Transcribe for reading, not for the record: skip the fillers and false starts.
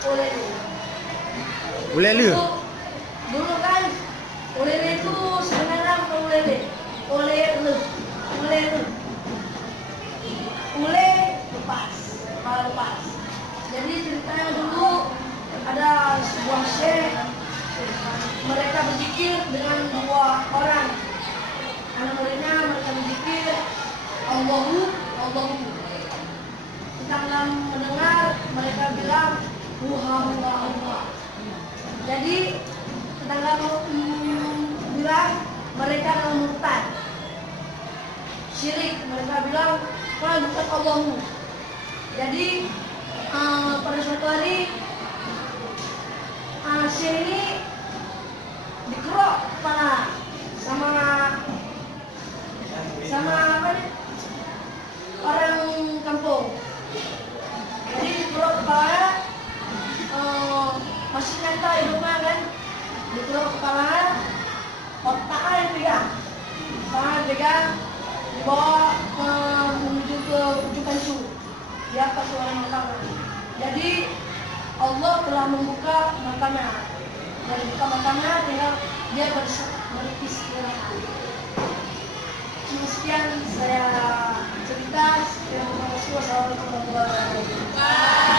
Ulele. Ulele. Dulu kan ulele itu sebenarnya bukan ulele. Ulele. Ulele. Ule lepas, kepala lepas. Jadi ceritanya dulu ada sebuah syekh, mereka berzikir dengan dua orang. Anak muridnya mereka berzikir Allahu, Allahu. Sedang mendengar mereka bilang Allah. Jadi sedang bilang mereka adalah murtad, syirik. Mereka bilang bukan Allahu. Jadi pada suatu hari syekh ini dikerok kepala sama apa nih? Orang kampung. Jadi dikerok kepala, masih nyata hidupnya kan? Dikerok kepala, otaknya dipegang, tangan dipegang, dibawa menuju ke ujung pintu di atas orang matanya. Jadi Allah telah membuka matanya. Dari buka matanya tinggal dia beristirahat. Sekian saya cerita. Terima kasih. Wassalamualaikum warahmatullahi wabarakatuh.